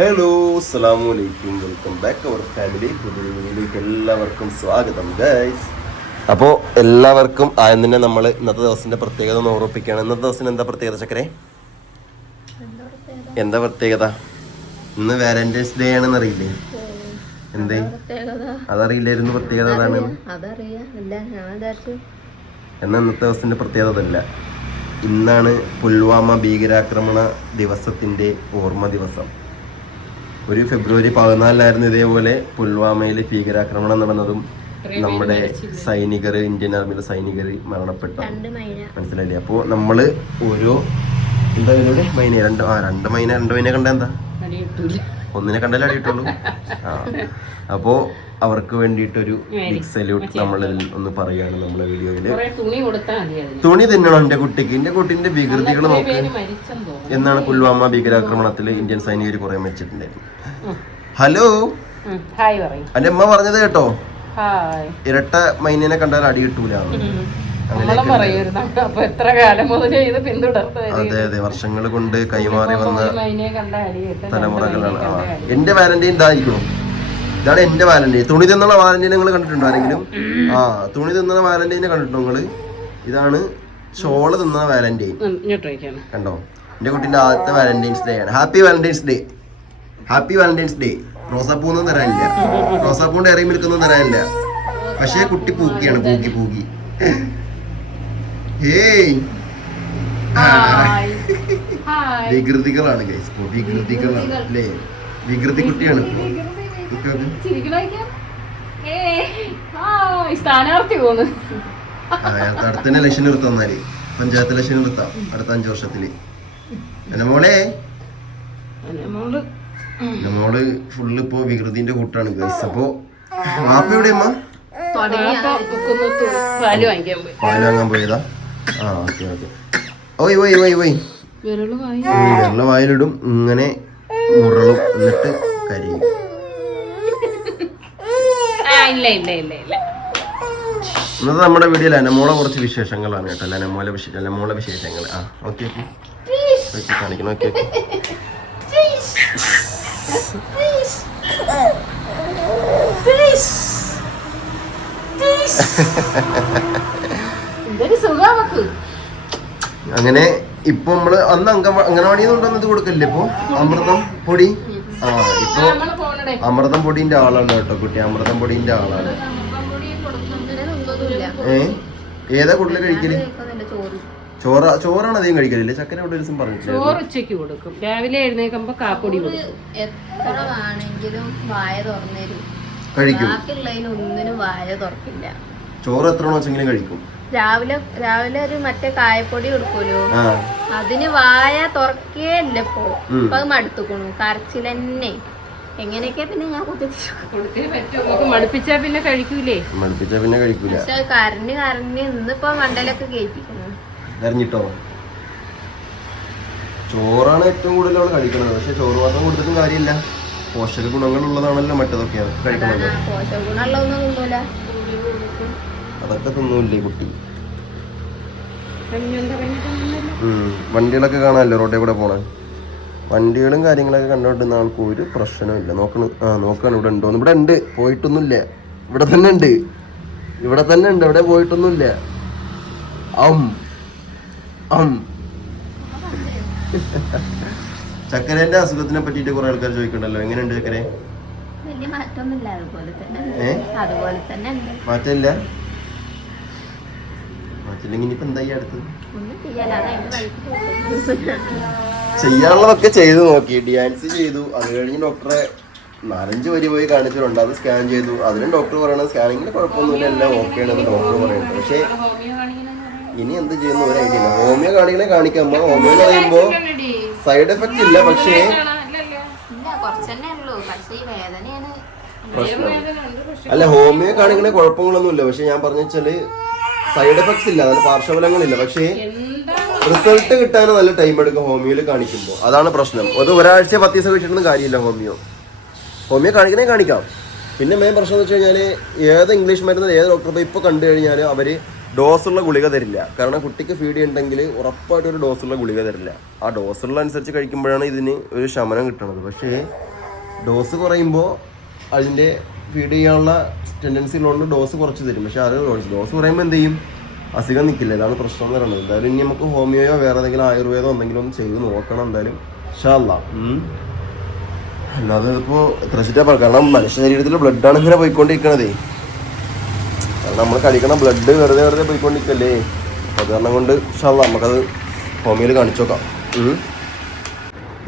Hello അസ്സാം അലൈക്കും welcome back അവർ family പുതിയ എല്ലാവർക്കും സ്വാഗതം ഗൈസ് അപ്പോൾ എല്ലാവർക്കും ആദ്യം തന്നെ നമ്മൾ ഇന്നത്തെ ദിവസത്തിന്റെ പ്രത്യേകത ഒന്ന് ഓർമ്മിപ്പിക്കുകയാണ്. ഇന്നത്തെ ദിവസം എന്താ പ്രത്യേകത ചക്കരെ? എന്താ പ്രത്യേകത? ഇന്ന് വാലന്റൈൻസ് ഡേ ആണെന്ന് അറിയില്ലേ? എന്തേ? അതറിയില്ലായിരുന്നു പ്രത്യേകത അതാണ്. എന്നാൽ ഇന്നത്തെ ദിവസത്തിന്റെ പ്രത്യേകത അതല്ല. ഇന്നാണ് പുൽവാമ ഭീകരാക്രമണ ദിവസത്തിന്റെ ഓർമ്മ ദിവസം. ഒരു ഫെബ്രുവരി പതിനാലിനായിരുന്നു ഇതേപോലെ പുൽവാമയിൽ ഭീകരാക്രമണം നടന്നതും നമ്മുടെ സൈനികർ ഇന്ത്യൻ ആർമിയിലെ സൈനികർ മരണപ്പെട്ട മനസ്സിലായില്ലേ? അപ്പോൾ നമ്മൾ ഓരോ എന്താ ഇതിലൂടെ? മൈന രണ്ട് ആ രണ്ട് മൈന രണ്ട് മൈന കണ്ട എന്താ? ഒന്നിനെ കണ്ടല്ലേ അടിയിട്ടുള്ളൂ. ആ. അപ്പോ അവർക്ക് വേണ്ടിയിട്ടൊരു ബിഗ് സല്യൂട്ട് നമ്മൾ ഒന്ന് പറയാണ് നമ്മളെ വീഡിയോയിൽ. തുണി തിന്നണം എന്റെ കുട്ടിക്ക്. എന്റെ കുട്ടിന്റെ വികൃതികൾ നോക്ക്. എന്നാണ് പുൽവാമ ഭീകരാക്രമണത്തിൽ ഇന്ത്യൻ സൈനികർ കുറെ മരിച്ചിട്ടുണ്ടായിരുന്നു ഹലോ? എന്റെ അമ്മ പറഞ്ഞത് കേട്ടോ? ഇരട്ട മൈനിനെ കണ്ടാൽ അടി കിട്ടൂല. അതെ അതെ. വർഷങ്ങൾ കൊണ്ട് കൈമാറി വന്ന തലമുറകളാണ്. എന്റെ വാലന്റൈൻ ഇതായിരിക്കണം ഇതാണ് എന്റെ വാലന്റൈൻ തുണി തിന്നുള്ള വാലന്റൈൻ നിങ്ങൾ കണ്ടിട്ടുണ്ടോ ആരെങ്കിലും? ആ തുണി തിന്നുന്ന വാലന്റൈനെ കണ്ടിട്ടുണ്ടോ നിങ്ങൾ? ഇതാണ് ഷോൾ തിന്നുന്ന വാലന്റൈൻ കണ്ടോ? എന്റെ കുട്ടിന്റെ ആദ്യത്തെ വാലന്റൈൻസ് ഡേ ആണ്. Happy Valentine's day happy Valentine's day റോസാപ്പൂന്നും തരാനില്ല. റോസാപ്പൂന്റെ ഇറങ്ങി മിൽക്കൊന്നും തരാനില്ല. പക്ഷേ കുട്ടി പൂക്കിയാണ്. പൂക്കി പൂക്കി. ഹേയ്. വികൃതികളാണ് ഗൈസ് വികൃതികളാണ് അല്ലേ? വികൃതി കുട്ടിയാണ് സ്ഥാനാർത്ഥി പോന്ന് ആ, അടുത്ത അടുത്ത തന്നെ ഇലക്ഷൻ നിർത്താം എന്നാൽ. പഞ്ചായത്ത് ഇലക്ഷൻ നിർത്താം അടുത്ത അഞ്ചു വർഷത്തിൽ. എന്നെ മോളെ? മോൾ. ഫുള്ള് ഇപ്പൊ വികൃതിന്റെ കൂട്ടാണ് ഗൈസ് അപ്പൊ വാപ്പ എവിടെ അമ്മ തുടങ്ങി പാൽ വാങ്ങിക്കാൻ പോയി. പാൽ വാങ്ങാൻ പോയതാ? ആ ഓക്കെ ഓക്കെ. ഓയ് ഓയ് ഓയ് ഓയ്. വിരൾ വായിലിടും ഇങ്ങനെ മുറളും എന്നിട്ട് കരിയും. ഇല്ല ഇല്ല ഇല്ല ഇല്ല. ഇന്നത്തെ നമ്മുടെ വീഡിയോയിൽ അനമോളെ കുറച്ച് വിശേഷങ്ങളാണ് കേട്ടോ. അനമോളെ വിശേഷം അനമോളെ വിശേഷങ്ങൾ ആ ഓക്കെ ഓക്കെ. കാണിക്കണം ഓക്കെ അങ്ങനെ ഇപ്പൊ നമ്മൾ അന്ന് അംഗ അംഗനവാടിയിൽ നിന്ന് കൊണ്ടുവന്നത് കൊടുക്കല്ലേ ഇപ്പൊ? അമൃതം പൊടി? ആ ഇപ്പൊ അമൃതം പൊടിന്റെ ആളാണ് കേട്ടോ കുട്ടി. അമൃതം പൊടിന്റെ ആളാണ്. ഏ? ഏതാ കൂടുതൽ കഴിക്കൽ? ചോറ്. ചോറ ചോറാണ് അധികം കഴിക്കലില്ലേ? ചക്കര ഇവിടെ ഒരു ദിവസം പറഞ്ഞു ചോറ് ഉച്ചയ്ക്ക് കൊടുക്കും. രാവിലെ എഴുന്നേക്കുമ്പോ കാപ്പൊടി കൊടുക്കും. എത്ര വേണമെങ്കിലും വായ തുറന്നേരും. കഴിക്കും. ഒന്നിനും വായ തുറക്കില്ല. ചോറ് എത്ര വെച്ചെങ്കിലും കഴിക്കും. രാവിലെ രാവിലെ ഒരു മറ്റേ കായപ്പൊടി കൊടുക്കൂലോ? അതിന് വായ തുറക്കേ ഇല്ല. ഇപ്പൊ അത് മടുത്തുക്കണു കരച്ചിലെന്നെ. എങ്ങനെയൊക്കെ പിന്നെ ഞാൻ കൊടുത്തേ പറ്റും. മടുപ്പിച്ചാ പിന്നെ കഴിക്കൂലേ? മടുപ്പിച്ചാ പിന്നെ കഴിക്കൂല. പക്ഷെ കരഞ്ഞ് കരഞ്ഞ് ഇന്നിപ്പോ മണ്ടലൊക്കെ കേറ്റിക്കണു അറിഞ്ഞിട്ടോ ചോറാണ് ഏറ്റവും കൂടുതൽ അവൾ കഴിക്കുന്നത് പക്ഷെ ചോറ് മാത്രം കൊടുത്തിട്ടും കാര്യമില്ല. പോഷക ഗുണങ്ങൾ ഉള്ളതാണല്ലോ മറ്റതൊക്കെയാണ് കഴിക്കുന്നത് പോഷക ഗുണമുള്ളതൊന്നും അതൊക്കെ തിന്നൂല്ലേ കുട്ടി. വണ്ടികളൊക്കെ കാണാമല്ലോ റോഡിൽ കൂടെ പോണേ? വണ്ടികളും കാര്യങ്ങളൊക്കെ കണ്ടുകൊണ്ടിരുന്ന ആൾക്ക് ഒരു പ്രശ്നമില്ല നോക്കണ ആ നോക്കാണ്. ഇവിടെ ഉണ്ടോന്ന്. ഇവിടെ ഉണ്ട്. പോയിട്ടൊന്നുമില്ല. ഇവിടെ തന്നെ ഉണ്ട്. ഇവിടെ തന്നെ ഉണ്ട്. ഇവിടെ പോയിട്ടൊന്നുമില്ല. അം. അം. ചക്കരേന്റെ അസുഖത്തിനെ പറ്റിട്ട് കുറെ ആൾക്കാർ ചോദിക്കണ്ടല്ലോ എങ്ങനെയുണ്ട് ചക്കരെ? മാറ്റമില്ല? മാറ്റില്ലെങ്കിൽ ഇനിയിപ്പോ എന്തായി അടുത്ത്? ചെയ്യാനുള്ളതൊക്കെ ചെയ്തു നോക്കി. ഡിയാൻസ് ചെയ്തു. അത് കഴിഞ്ഞ് ഡോക്ടറെ നാലഞ്ച് വരി പോയി കാണിച്ചിട്ടുണ്ട്. അത് സ്കാൻ ചെയ്തു. അതിനും ഡോക്ടർ പറയണത് സ്കാനിങ്ങിന് കുഴപ്പമൊന്നുമില്ല. എല്ലാം ഓക്കെ ആണെന്ന് ഡോക്ടർ പറയുന്നത് പക്ഷേ ഇനി എന്ത് ചെയ്യുന്ന ഒരു ഐഡിയ ഇല്ല. ഹോമിയോ കാണിക്കണേ കാണിക്കാം. അമ്മ ഹോമിയോ എന്ന് പറയുമ്പോൾ സൈഡ് എഫക്റ്റ് ഇല്ല. പക്ഷേ പ്രശ്നം അല്ല ഹോമിയോ കാണിക്കണേ കുഴപ്പങ്ങളൊന്നുമില്ല. പക്ഷെ ഞാൻ പറഞ്ഞു വെച്ചാൽ സൈഡ് എഫക്ട്സ് ഇല്ല നല്ല പാർശ്വഫലങ്ങളില്ല. പക്ഷേ റിസൾട്ട് കിട്ടാൻ നല്ല ടൈം എടുക്കും ഹോമിയോയിൽ കാണിക്കുമ്പോൾ അതാണ് പ്രശ്നം. അത് ഒരാഴ്ച പത്ത് ദിവസം കഴിച്ചിട്ടൊന്നും കാര്യമില്ല ഹോമിയോ. ഹോമിയോ കാണിക്കണേ കാണിക്കാം. പിന്നെ മെയിൻ പ്രശ്നം എന്ന് വെച്ച് കഴിഞ്ഞാൽ ഏത് ഇംഗ്ലീഷ് മരുന്ന് ഏത് ഡോക്ടർ ഇപ്പോൾ ഇപ്പോൾ കണ്ടു കഴിഞ്ഞാൽ അവർ ഡോസുള്ള ഗുളിക തരില്ല. കാരണം കുട്ടിക്ക് ഫീഡ് ചെയ്യണ്ടെങ്കിൽ ഉറപ്പായിട്ട് ഒരു ഡോസുള്ള ഗുളിക തരില്ല. ആ ഡോസുള്ള അനുസരിച്ച് കഴിക്കുമ്പോഴാണ് ഇതിന് ഒരു ശമനം കിട്ടുന്നത് പക്ഷേ ഡോസ് കുറയുമ്പോൾ അതിന്റെ ഫീഡ് ചെയ്യാനുള്ള ടെൻഡൻസി ഉള്ളതുകൊണ്ട് ഡോസ് കുറച്ച് തരും. പക്ഷെ അത് ഡോസ് കുറയുമ്പോൾ എന്ത് ചെയ്യും? അസുഖം നിൽക്കില്ല ഇതാണ് പ്രശ്നം എന്ന് പറയുന്നത്. എന്തായാലും ഇനി നമുക്ക് ഹോമിയോയോ വേറെ ഏതെങ്കിലും ആയുർവേദമോ എന്തെങ്കിലും ഒന്ന് ചെയ്ത് നോക്കണം എന്തായാലും. ഷാല്ല അല്ലാതെ ഇപ്പോൾ എത്ര പറയുക കാരണം മനുഷ്യ ശരീരത്തിൽ ബ്ലഡാണ് ഇങ്ങനെ പോയിക്കൊണ്ടിരിക്കണതേ. കാരണം നമ്മൾ കഴിക്കണ ബ്ലഡ് വെറുതെ വെറുതെ പോയിക്കൊണ്ടിരിക്കല്ലേ? അത് കാരണം കൊണ്ട് ഷാല്ല നമുക്കത് ഹോമിയോയിൽ കാണിച്ചു നോക്കാം.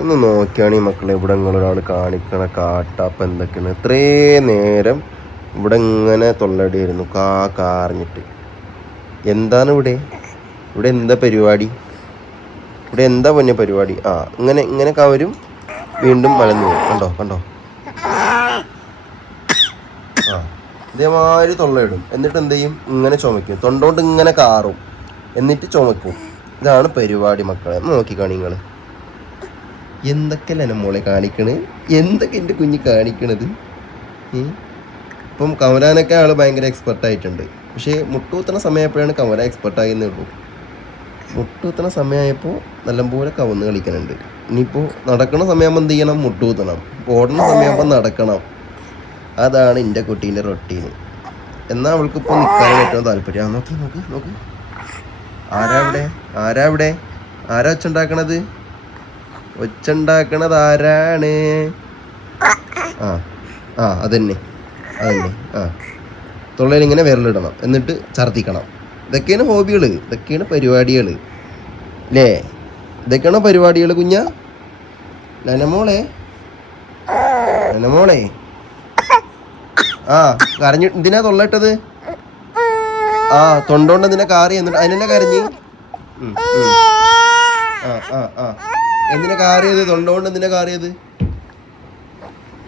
ഒന്ന് നോക്കിയാണ് ഈ മക്കളെ ഇവിടെ ഒരാൾ കാണിക്കണ കാട്ടാപ്പ് എന്തൊക്കെയാണ്? ഇത്രേ നേരം ഇവിടെ ഇങ്ങനെ തൊള്ളടിയായിരുന്നു കാ കാറിഞ്ഞിട്ട്. എന്താണ് ഇവിടെ? ഇവിടെ എന്താ പരിപാടി? ഇവിടെ എന്താ പൊന്നെ പരിപാടി? ആ ഇങ്ങനെ ഇങ്ങനെ കവരും വീണ്ടും മലന്നു പോകും. കണ്ടോ കണ്ടോ? ആ ഇതേമാതിരി തൊള്ളയിടും. എന്നിട്ട് എന്ത് ചെയ്യും? ഇങ്ങനെ ചുമക്കും തൊണ്ടോണ്ട് ഇങ്ങനെ കാറും. എന്നിട്ട് ചുമക്കും. ഇതാണ് പരിപാടി മക്കളെ. നോക്കി കാണി നിങ്ങൾ എന്തൊക്കെയല്ല മോളെ കാണിക്കണേ? എന്തൊക്കെ എന്റെ കുഞ്ഞ് കാണിക്കണത്? ഇപ്പം കമലാനൊക്കെ ആൾ ഭയങ്കര എക്സ്പെർട്ട് ആയിട്ടുണ്ട്. പക്ഷേ മുട്ടൂത്തണ സമയപ്പോഴാണ് കമല ആയി ഉള്ളൂ. മുട്ടൂത്തണ സമയമായപ്പോൾ നല്ലപോലെ കവന്ന് കളിക്കുന്നുണ്ട് ഇനിയിപ്പോൾ നടക്കണ സമയമാകുമ്പോൾ എന്ത് ചെയ്യണം? മുട്ടൂത്തണം ഓടണ സമയമാകുമ്പോൾ നടക്കണം. അതാണ് എന്റെ കുട്ടീന്റെ റൊട്ടീന് എന്നാൽ അവൾക്ക് ഇപ്പോൾ നിൽക്കാൻ ഏറ്റവും താല്പര്യം? നോക്ക് നോക്ക് നോക്ക്. ആരാ ഇവിടെ ആരാ ഇവിടെ ആരാ വെച്ചുണ്ടാക്കണത്? ഒച്ചുണ്ടാക്കണത് ആരാണ് ആ ആ അതന്നെ അതന്നെ ആ. തൊള്ളയിൽ ഇങ്ങനെ വിരലിടണം എന്നിട്ട് ഛർദ്ദിക്കണം. ഇതൊക്കെയാണ് ഹോബികൾ ഇതൊക്കെയാണ് പരിപാടികൾ അല്ലേ ഇതൊക്കെയാണോ പരിപാടികൾ കുഞ്ഞ? ലനമോളെ ലനമോളെ ആ കരഞ്ഞു എന്തിനാ തൊള്ളയിട്ടത്? ആ തൊണ്ടോണ്ട് എന്തിനാ കാറി എന്നിട്ട് അതിനെന്നെ കരഞ്ഞ്. ആ ആ ആ. എന്തിനാ കാറിയത്? തൊണ്ടോണ്ട് എന്തിനാ കാറിയത്?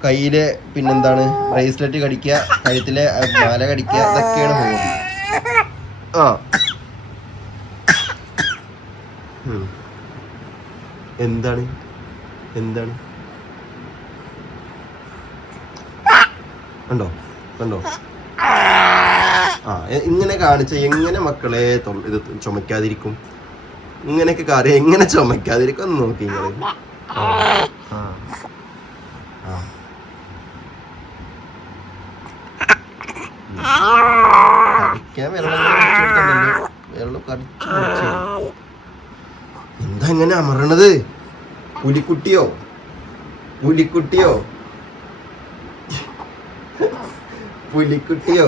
കയ്യിലെ പിന്നെന്താണ്? ബ്രേസ്ലെറ്റ് കടിക്കുക കഴുത്തിലെ മാല കടിക്കുക ഇതൊക്കെയാണ് ആ. എന്താണ്? എന്താണ്? കണ്ടോ? കണ്ടോ? ആ ഇങ്ങനെ കാണിച്ച എങ്ങനെ മക്കളെ ഇത് ചുമക്കാതിരിക്കും? ഇങ്ങനെയൊക്കെ കാറി എങ്ങനെ ചുമക്കാതിരിക്കും ഒന്ന് നോക്കി ആ എന്താ ഇങ്ങനെ അമറണത്? പുലിക്കുട്ടിയോ? പുലിക്കുട്ടിയോ? പുലിക്കുട്ടിയോ?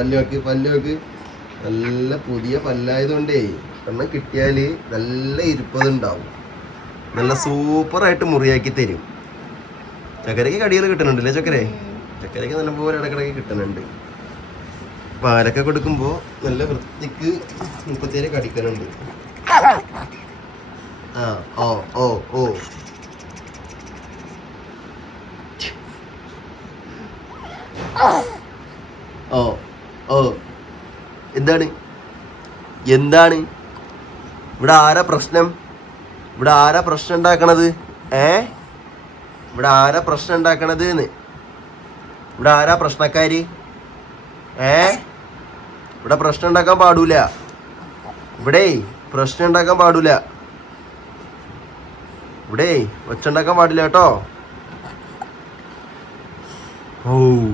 കണ്ടോ പല്ല് വെക്ക് പല്ല് വെക്ക് നല്ല പുതിയ പല്ലായതുകൊണ്ടേ എണ്ണം കിട്ടിയാൽ നല്ല ഇരുപ്പതുണ്ടാവും. നല്ല സൂപ്പറായിട്ട് മുറിയാക്കി തരും. ചക്കരയ്ക്ക് കടികൾ കിട്ടുന്നുണ്ടല്ലേ ചക്കരേ? ചക്കരയ്ക്ക് നല്ല പോലെ ഇടക്കിടക്ക് കിട്ടുന്നുണ്ട്. പാലൊക്കെ കൊടുക്കുമ്പോൾ നല്ല വൃത്തിക്ക് മുപ്പത്തേര് കടിക്കുന്നുണ്ട് ആ ഓ ഓ ഓ. ഓ. ഓ എന്താണ്? എന്താണ്? ഇവിടെ ആരാ പ്രശ്നം? ഇവിടെ ആരാ പ്രശ്നം ഉണ്ടാക്കണത്? ഏ? ഇവിടെ ആരാ പ്രശ്നം ഉണ്ടാക്കണത് എന്ന്? ഇവിടെ ആരാ പ്രശ്നക്കാരി? ഏ? ഇവിടെ പ്രശ്നം ഉണ്ടാക്കാൻ പാടൂല. ഇവിടെ പ്രശ്നം ഉണ്ടാക്കാൻ പാടൂല. ഇവിടെ ഒച്ച ഉണ്ടാക്കാൻ പാടില്ല കേട്ടോ. ഓ.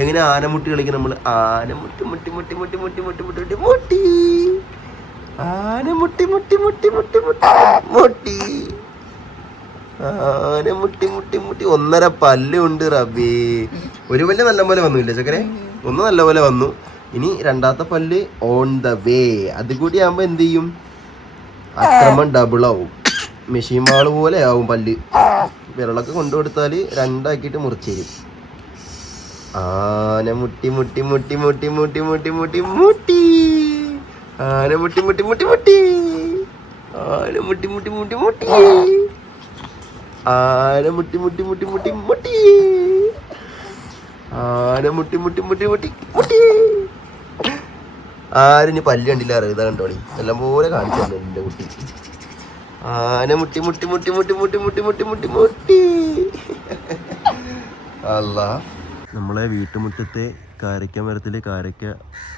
എങ്ങനെ ആനമുട്ടി കളിക്കണം നമ്മൾ ആനമുട്ടി മുട്ടി മുട്ടി മുട്ടി മുട്ടി മുട്ടി മുട്ടി മുട്ടി മുട്ടി. ആനമുട്ടി മുട്ടി മുട്ടി മുട്ടി മുട്ടി മുട്ടി. ആനമുട്ടി മുട്ടി മുട്ടി. ഒന്നര പല്ലുണ്ട് റബി ഒരു പല്ല് നല്ല പോലെ വന്നില്ല ചക്കരെ ഒന്ന് നല്ല പോലെ വന്നു. ഇനി രണ്ടാമത്തെ പല്ല് ഓൺ ദ വേ അത് കൂടി ആകുമ്പോ എന്ത് ചെയ്യും? അക്രമം ഡബിൾ ആവും. മെഷീൻ വാൾ പോലെ ആവും പല്ല്. വിരളൊക്കെ കൊണ്ടുകൊടുത്താൽ രണ്ടാക്കിയിട്ട് മുറിച്ചു തരും. ആന മുട്ടി മുട്ടി മുട്ടി മുട്ടി മുട്ടി മുട്ടി മുട്ടി മുട്ടി ആന മുട്ടി മുട്ടി മുട്ടി മുട്ടി ആന മുട്ടി മുട്ടി മുട്ടി മുട്ടി ആന മുട്ടി മുട്ടി മുട്ടി മുട്ടി മുട്ടി ആന മുട്ടി മുട്ടി മുട്ടി മുട്ടി മുട്ടി ആരും പല്ല് കണ്ടില്ല ഇതാ കണ്ടോളി എല്ലാം പോലെ കാണിച്ചു എന്റെ കുട്ടി ആന മുട്ടി മുട്ടി മുട്ടി മുട്ടി മുട്ടി മുട്ടി മുട്ടി മുട്ടി മുട്ടി അല്ല നമ്മളെ വീട്ടുമുറ്റത്തെ കാരക്ക മരത്തിൽ കാരക്ക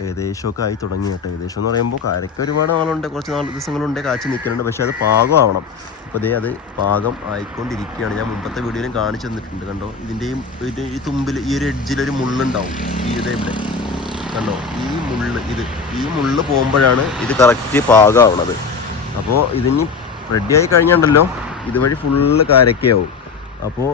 ഏകദേശമൊക്കെ ആയി തുടങ്ങി കേട്ടോ. ഏകദേശം എന്ന് പറയുമ്പോൾ കാരക്ക ഒരുപാട് നാളുണ്ട് കുറച്ച് നാല് ദിവസങ്ങളുണ്ട് കാച്ചി നിൽക്കുന്നുണ്ട്. പക്ഷേ അത് പാകമാവണം. അപ്പോൾ ദേ അത് പാകം ആയിക്കൊണ്ടിരിക്കുകയാണ്. ഞാൻ മുമ്പത്തെ വീഡിയോയിലും കാണിച്ചു തന്നിട്ടുണ്ട്. കണ്ടോ? ഇതിന്റെയും ഇതിന്റെ ഈ തുമ്പിൽ ഈ ഒരു എഡ്ജിലൊരു മുള്ളുണ്ടാവും. ഈ ഇതേ ഇവിടെ. കണ്ടോ? ഈ മുള്ള് ഇത്. ഈ മുള്ള് പോകുമ്പോഴാണ് ഇത് കറക്റ്റ് പാകമാവണത്. അപ്പോൾ ഇതിനി റെഡിയായി കഴിഞ്ഞുണ്ടല്ലോ ഇതുവഴി ഫുള്ള് കാരക്കയാവും അപ്പോൾ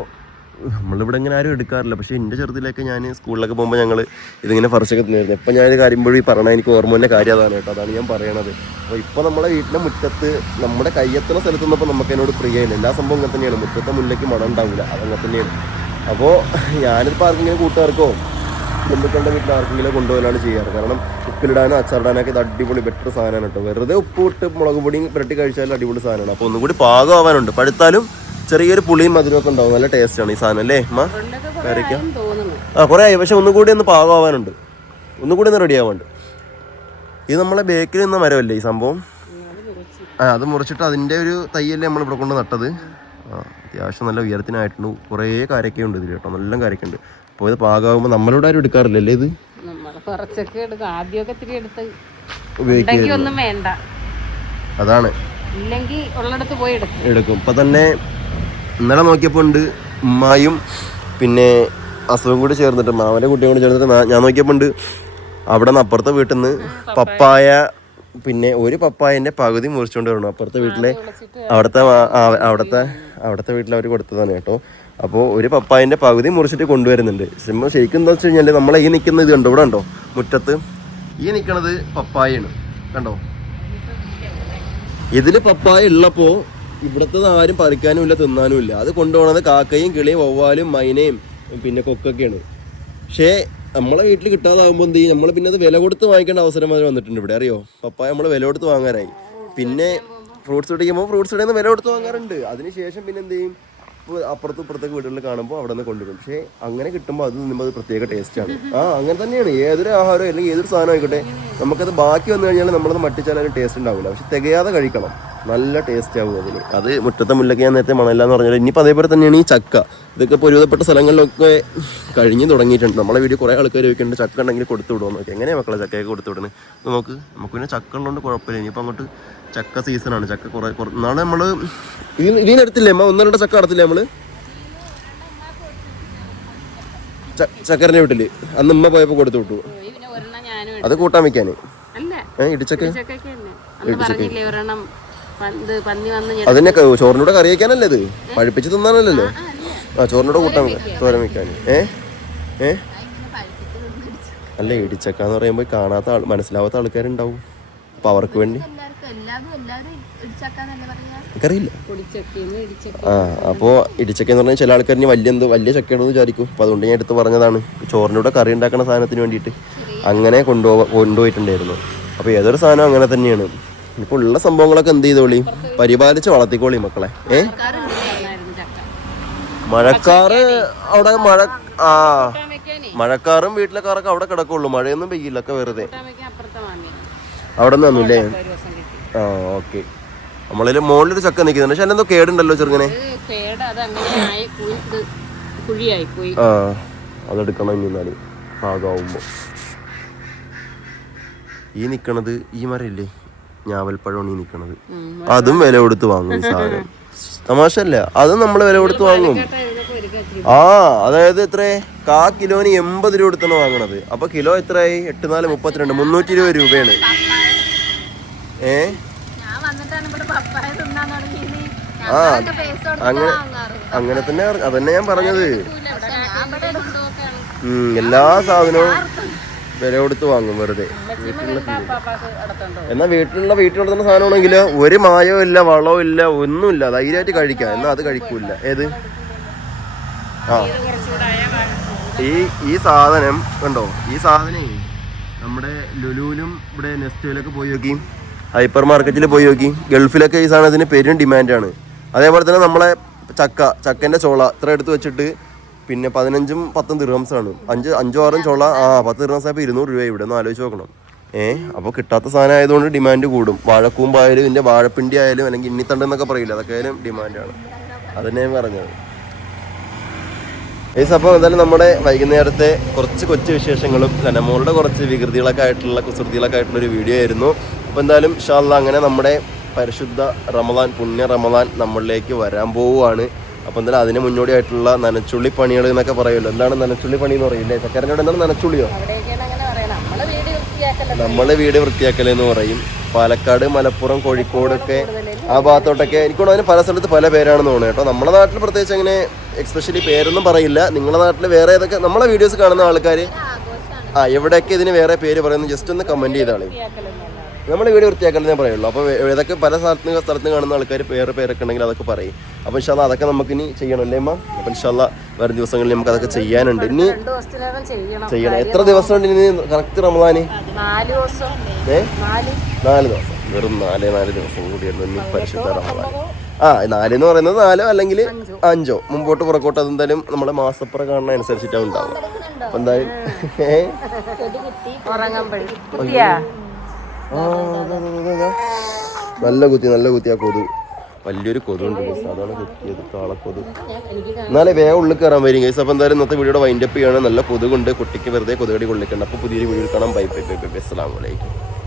നമ്മളിവിടെ ഇങ്ങനെ ആരും എടുക്കാറില്ല. പക്ഷേ എന്റെ ചെറുതിലൊക്കെ ഞാൻ സ്കൂളിലൊക്കെ പോകുമ്പോൾ ഞങ്ങൾ ഇതിങ്ങനെ ഫർശൊക്കെ തിന്നായിരുന്നു ഇപ്പം ഞാൻ കാര്യമ്പോഴും ഈ പറഞ്ഞ എനിക്ക് ഓർമ്മ തന്നെ കാര്യം അതാണ് കേട്ടോ. അതാണ് ഞാൻ പറയണത്. അപ്പോൾ ഇപ്പോൾ നമ്മുടെ വീട്ടിലെ മുറ്റത്ത് നമ്മുടെ കയ്യെത്തുന്ന സ്ഥലത്ത് നിന്നപ്പോൾ നമുക്ക് എന്നോട് പ്രിയമില്ല. എല്ലാ സംഭവം അങ്ങനെ തന്നെയാണ്. മുറ്റത്തെ മുല്ലയ്ക്ക് മണം ഉണ്ടാവില്ല അതങ്ങനെ തന്നെയാണ്. അപ്പോൾ ഞാനിപ്പോൾ ആർക്കെങ്കിലും കൂട്ടുകാർക്കോ ബന്ധുക്കളുടെ വീട്ടിൽ ആർക്കെങ്കിലും കൊണ്ടുപോകലാണ് ചെയ്യാറ്. കാരണം ഉപ്പിലിടാനോ അച്ചാറിടാനൊക്കെ ഇത് അടിപൊളി ബെറ്റർ സാധനമാണ് കേട്ടോ. വെറുതെ ഉപ്പ് ഇട്ട് മുളക് പൊടിയും പുരട്ടി കഴിച്ചാലും അടിപൊളി സാധനമാണ്. അപ്പോൾ ഒന്നുകൂടി പാകമാവാനുണ്ട്. പഴുത്താലും ചെറിയൊരു പുളിയും മധുരമൊക്കെ ഉണ്ടാവും. നല്ല ടേസ്റ്റ് ആണ് ഈ സാധനം അല്ലേ? അമ്മ കറിക്കാം ആ കുറേ ആയി. പക്ഷെ ഒന്നും കൂടി ഒന്ന് പാകമാവാനുണ്ട്. ഒന്നും കൂടി ഒന്ന് റെഡി ആവാനുണ്ട്. ഇത് നമ്മളെ ബേക്കിൽ നിന്ന മരമല്ലേ ഈ സംഭവം? ആ അത് മുറിച്ചിട്ട് അതിന്റെ ഒരു തയ്യല്ലേ നമ്മൾ ഇവിടെ കൊണ്ട് നട്ടത്. ആ അത്യാവശ്യം നല്ല ഉയരത്തിനായിട്ടുണ്ട്. കുറേ ഉണ്ട് ഇതിൽ കേട്ടോ. നല്ല കാരക്കുണ്ട് അപ്പോൾ ഇത് പാകമാകുമ്പോൾ നമ്മളിവിടെ ആരും എടുക്കാറില്ലല്ലേ ഇത്? കുറച്ചൊക്കെ എടുക്കും. ആദ്യമൊക്കെ ഇത്തിരി എടുത്ത് അതാണ്. ഇല്ലെങ്കിൽ ഉള്ളിടത്ത് പോയി എടുക്കും. എടുക്കും. ഇപ്പം തന്നെ ഇന്നലെ നോക്കിയപ്പോൾ ഉണ്ട് ഉമ്മായും പിന്നെ അസുഖം കൂടി ചേർന്നിട്ട് മാമന്റെ കുട്ടിയും കൂടി ചേർന്നിട്ട് ഞാൻ നോക്കിയപ്പോൾ ഉണ്ട് അവിടെ നിന്ന് അപ്പുറത്തെ വീട്ടിൽ നിന്ന് പപ്പായ. പിന്നെ ഒരു പപ്പായന്റെ പകുതി മുറിച്ചുകൊണ്ട് വരണം. അപ്പുറത്തെ വീട്ടിലെ അവിടുത്തെ അവിടുത്തെ അവിടുത്തെ വീട്ടിൽ അവർ കൊടുത്തതാണ് കേട്ടോ. അപ്പോൾ ഒരു പപ്പായന്റെ പകുതി മുറിച്ചിട്ട് കൊണ്ടുവരുന്നുണ്ട്. സിമ്മ ശരിക്കും എന്താ വെച്ച് കഴിഞ്ഞാൽ നമ്മളെ ഈ നിൽക്കുന്ന ഇത് കണ്ടോ? ഇവിടെ ഉണ്ടോ മുറ്റത്ത് ഈ നിൽക്കണത് പപ്പായാണ് കണ്ടോ? ഇതിൽ പപ്പായ ഉള്ളപ്പോൾ ഇവിടുത്തെ ആരും പറിക്കാനും ഇല്ല തിന്നാനും ഇല്ല. അത് കൊണ്ടുപോകണത് കാക്കയും കിളിയും വവ്വാലും മൈനയും പിന്നെ കൊക്കൊക്കെയാണ്. പക്ഷേ നമ്മളെ വീട്ടിൽ കിട്ടാതാകുമ്പോൾ എന്ത് ചെയ്യും? നമ്മൾ പിന്നെ അത് വില കൊടുത്ത് വാങ്ങിക്കേണ്ട അവസരം വരെ വന്നിട്ടുണ്ട് ഇവിടെ. അറിയോ? പപ്പായ നമ്മൾ വില കൊടുത്ത് വാങ്ങാറായി. പിന്നെ ഫ്രൂട്ട്സ് പിടിക്കുമ്പോൾ ഫ്രൂട്ട്സ് നിന്ന് വില കൊടുത്ത് വാങ്ങാറുണ്ട്. അതിനുശേഷം പിന്നെ എന്ത് ചെയ്യും? അപ്പുറത്തും ഇപ്പുറത്തൊക്കെ വീടുകളിൽ കാണുമ്പോൾ അവിടെ നിന്ന് കൊണ്ടുവരും. പക്ഷേ അങ്ങനെ കിട്ടുമ്പോൾ അത് നിന്നുമ്പോൾ അത് പ്രത്യേക ടേസ്റ്റാണ് ആ അങ്ങനെ തന്നെയാണ്. ഏതൊരു ആഹാരം അല്ലെങ്കിൽ ഏതൊരു സാധനം ആയിക്കോട്ടെ നമുക്കത് ബാക്കി വന്നു കഴിഞ്ഞാൽ നമ്മളത് മട്ടിച്ചാൽ അതിന് ടേസ്റ്റ് ഉണ്ടാവില്ല. പക്ഷെ തികയാതെ കഴിക്കണം. നല്ല ടേസ്റ്റ് ആവും അതിന്. അത് മുറ്റത്തെ മുല്ലയ്ക്ക് ഞാൻ നേരത്തെ മണല്ല എന്ന് പറഞ്ഞാൽ ഇനിയിപ്പോൾ അതേപോലെ തന്നെയാണ് ഈ ചക്ക. ഇതൊക്കെ ഇപ്പോൾ ഒരുവിധപ്പെട്ട സ്ഥലങ്ങളിലൊക്കെ കഴിഞ്ഞു തുടങ്ങിയിട്ടുണ്ട്. നമ്മളെ വീഡിയോ കുറേ ആൾക്കാർ ചോദിക്കുന്നുണ്ട് ചക്ക ഉണ്ടെങ്കിൽ കൊടുത്തു വിടുമോ നോക്കി എങ്ങനെയാണ് മക്കളെ ചക്കയൊക്കെ കൊടുത്തു വിടുന്നത്? നോക്ക് നമുക്ക് പിന്നെ ചക്ക ഉള്ളതുകൊണ്ട് കുഴപ്പമില്ല. ഇനിയിപ്പോൾ അങ്ങോട്ട് ചക്ക സീസണാണ് ചക്ക കുറേ കുറേ നാളെ നമ്മൾ ഇതിന് ഇതിനെടുത്തില്ലേ അമ്മ ഒന്ന് രണ്ട് ചക്ക അടത്തില്ല നമ്മൾ ചക്കറിന്റെ വീട്ടിൽ. അന്ന് ഉമ്മ പോയപ്പോൾ കൊടുത്തു വിട്ടു. അത് കൂട്ടാൻ വെക്കാന്. ഏഹ് ഇടിച്ചക്ക? അതിനെ ചോറിനൂടെ കറി വയ്ക്കാനല്ലേ ഇത്? പഴുപ്പിച്ച് തിന്നാനല്ലല്ലോ? ആ ചോറിനൂടെ കൂട്ടാൻ തോരം തോരൻ വെക്കാൻ. ഏ? ഏ? അല്ല ഇടിച്ചക്ക എന്ന് പറയുമ്പോൾ കാണാത്ത ആൾ മനസ്സിലാവാത്ത ആൾക്കാരുണ്ടാവും. അപ്പൊ അവർക്ക് വേണ്ടി. എനിക്കറിയില്ല. ആ അപ്പോൾ ഇടിച്ചക്ക എന്ന് പറഞ്ഞാൽ ചില ആൾക്കാരിന് വലിയ എന്തോ വലിയ ചക്കയാണെന്ന് വിചാരിക്കും. അപ്പോൾ അതുകൊണ്ട് ഞാൻ എടുത്ത് പറഞ്ഞതാണ്. ചോറിനൂടെ കറി ഉണ്ടാക്കുന്ന സാധനത്തിന് വേണ്ടിയിട്ട്. അങ്ങനെ കൊണ്ടുപോ കൊണ്ടുപോയിട്ടുണ്ടായിരുന്നു. അപ്പോൾ ഏതൊരു സാധനം അങ്ങനെ തന്നെയാണ്. ഇപ്പോൾ ഉള്ള സംഭവങ്ങളൊക്കെ എന്ത് ചെയ്തോളി? പരിപാലിച്ച് വളർത്തിക്കോളി മക്കളെ. ഏ? മഴക്കാറ് അവിടെ മഴ ആ. മഴക്കാറും വീട്ടിലെ കാറൊക്കെ അവിടെ കിടക്കുള്ളൂ. മഴയൊന്നും പെയ്യില്ല ഒക്കെ വെറുതെ. അവിടെ നിന്ന് വന്നില്ലേ? ഒരു ആ ഓക്കെ. നമ്മളിൽ മുകളിലൊരു ചക്ക നിൽക്കുന്നുണ്ട് പക്ഷെ എന്തോ കേടുണ്ടല്ലോ ചെറുങ്ങനെ ആ അതെടുക്കണം ഇനി എന്നാൽ. ഭാഗമാവുമ്പോ ഈ നിക്കണത് ഈ മരമില്ലേ ഞാവൽപ്പഴമാണ് ഈ നിക്കണത്. അതും വില കൊടുത്ത് വാങ്ങും സാധനം. തമാശ അല്ല അതും നമ്മൾ വില കൊടുത്ത് വാങ്ങും. ആ അതായത് എത്ര? കാ കിലോന് എൺപത് രൂപ കൊടുത്താണ് വാങ്ങണത്. അപ്പൊ കിലോ എത്രയായി? എട്ട് നാല് മുപ്പത്തിരണ്ട്. മുന്നൂറ്റി ഇരുപത് രൂപയാണ്. ഏ? ഞാൻ വന്നിട്ടാണ് ഇവിടെ പപ്പായ തിന്നാൻ തുടങ്ങിയത് ആ അങ്ങനെ അങ്ങനെ തന്നെ അതന്നെ ഞാൻ പറഞ്ഞത്. എല്ലാ സാധനവും വില കൊടുത്ത് വാങ്ങും വെറുതെ. എന്നാ വീട്ടിലുള്ള വീട്ടിൽ വളർത്തുന്ന സാധനമാണെങ്കിൽ ഒരു മായവും ഇല്ല വളവും ഇല്ല ഒന്നുമില്ല. ധൈര്യമായിട്ട് കഴിക്കാം. എന്നാ അത് കഴിക്കൂല. ഏത്? ആ. ഈ ഈ സാധനം കണ്ടോ? ഈ സാധനം നമ്മുടെ ലുലുവിലും ഇവിടെ നെസ്റ്റോയിലൊക്കെ പോയി നോക്കി. ഹൈപ്പർ മാർക്കറ്റിൽ പോയി നോക്കി. ഗൾഫിലൊക്കെ ഈ സാധനത്തിന് പെരും ഡിമാൻഡാണ്. അതേപോലെ തന്നെ നമ്മളെ ചക്ക ചക്കന്റെ ചോള ഇത്ര എടുത്ത് വെച്ചിട്ട് പിന്നെ പതിനഞ്ചും പത്തും തിരുവംസാണ് അഞ്ച് അഞ്ചോ ആറും ചോള ആ പത്ത് ദിർഹംസ് ആയപ്പോൾ ഇരുന്നൂറ് രൂപ ഇവിടെ. ഒന്ന് ആലോചിച്ച് നോക്കണം. ഏ അപ്പോൾ കിട്ടാത്ത സാധനം ആയതുകൊണ്ട് ഡിമാൻഡ് കൂടും. വാഴക്കൂമ്പായാലും ഇതിന്റെ വാഴപ്പിണ്ടി ആയാലും അല്ലെങ്കിൽ ഇന്നിത്തണ്ട് എന്നൊക്കെ പറയില്ല അതൊക്കെ ആയാലും ഡിമാൻഡാണ് അതന്നെ ഞാൻ പറഞ്ഞത്. ഈ അപ്പോൾ എന്തായാലും നമ്മുടെ വൈകുന്നേരത്തെ കുറച്ച് കൊച്ചു വിശേഷങ്ങളും ധനമോളുടെ കുറച്ച് വികൃതികളൊക്കെ ആയിട്ടുള്ള കുസൃതികളൊക്കെ ആയിട്ടുള്ള ഒരു വീഡിയോ ആയിരുന്നു. അപ്പോൾ എന്തായാലും ഷാല്ല അങ്ങനെ നമ്മുടെ പരിശുദ്ധ റമദാൻ പുണ്യ റമദാൻ നമ്മളിലേക്ക് വരാൻ പോവുകയാണ്. അപ്പോൾ എന്തായാലും അതിന് മുന്നോടിയായിട്ടുള്ള നനച്ചുള്ളി പണികൾ എന്നൊക്കെ പറയുമല്ലോ. എന്താണ് നനച്ചുള്ളി പണി എന്ന് പറയില്ലേ ചക്കരന്റെ എന്താണ് നനച്ചുള്ളിയോ? നമ്മളെ വീട് വൃത്തിയാക്കൽ എന്ന് പറയും. പാലക്കാട് മലപ്പുറം കോഴിക്കോടൊക്കെ ആ ഭാഗത്തോട്ടൊക്കെ എനിക്കോട് അതിന് പല സ്ഥലത്ത് പല പേരാണെന്ന് തോന്നുന്നു കേട്ടോ. നമ്മുടെ നാട്ടിൽ പ്രത്യേകിച്ച് അങ്ങനെ എക്സ്പെഷ്യലി പേരൊന്നും പറയില്ല. നിങ്ങളുടെ നാട്ടിൽ വേറെ ഏതൊക്കെ നമ്മളെ വീഡിയോസ് കാണുന്ന ആൾക്കാർ ആ എവിടെയൊക്കെ ഇതിന് വേറെ പേര് പറയുന്നു? ജസ്റ്റ് ഒന്ന് കമന്റ് ചെയ്താളെ. വൃത്തിയാക്കലെന്നല്ല നമ്മൾ വീട് ഞാൻ പറയുള്ളൂ. അപ്പോൾ ഇതൊക്കെ പല സ്ഥലത്ത് സ്ഥലത്ത് കാണുന്ന ആൾക്കാർ പേര് പേരൊക്കെ ഉണ്ടെങ്കിൽ അതൊക്കെ പറയും. അപ്പോൾ ഇൻഷാല്ല അതൊക്കെ നമുക്ക് ഇനി ചെയ്യണമല്ലേ അമ്മ അപ്പോൾ ഇൻഷാല്ല വരും ദിവസങ്ങളിൽ നമുക്ക് അതൊക്കെ ചെയ്യാനുണ്ട്. ഇനി ചെയ്യണം. ചെയ്യണം. എത്ര ദിവസം ഉണ്ട് ഇനി കറക്റ്റ് റമദാന്? നാല് ദിവസം. ഏ? നാല്. നാല് ദിവസം. വെറും നാല് നാല് ദിവസം കൂടിയായിരുന്നു ഇനി പരിശുദ്ധ റമദാൻ ആ നാലെന്ന് പറയുന്നത് നാലോ അല്ലെങ്കിൽ അഞ്ചോ? മുമ്പോട്ട് പുറക്കോട്ട് അതെന്തായാലും നമ്മുടെ മാസപ്പുറ കാണുന്ന അനുസരിച്ചിട്ടാണ് ഉണ്ടാവുക. അപ്പൊ എന്തായാലും നല്ല കുത്തി നല്ല കുത്തി ആ കൊതു. വലിയൊരു കൊതുണ്ട് അതാണ് കുത്തിയത് കാളക്കൊതു എന്നാലേ വേഗം ഉള്ളിൽ കയറാൻ വരും ഗൈസ് അപ്പോൾ എന്തായാലും ഇന്നത്തെ വീഡിയോടെ വൈൻഡപ്പ് ചെയ്യണം. നല്ല കൊതുകുണ്ട് കുട്ടിക്ക് വെറുതെ കൊതുകടി കൊള്ളിക്കണം അപ്പോൾ പുതിയൊരു വീഡിയോ കാണാം. ബൈ ബൈ ബൈ ബൈ അസ്സലാമു അലൈക്കും.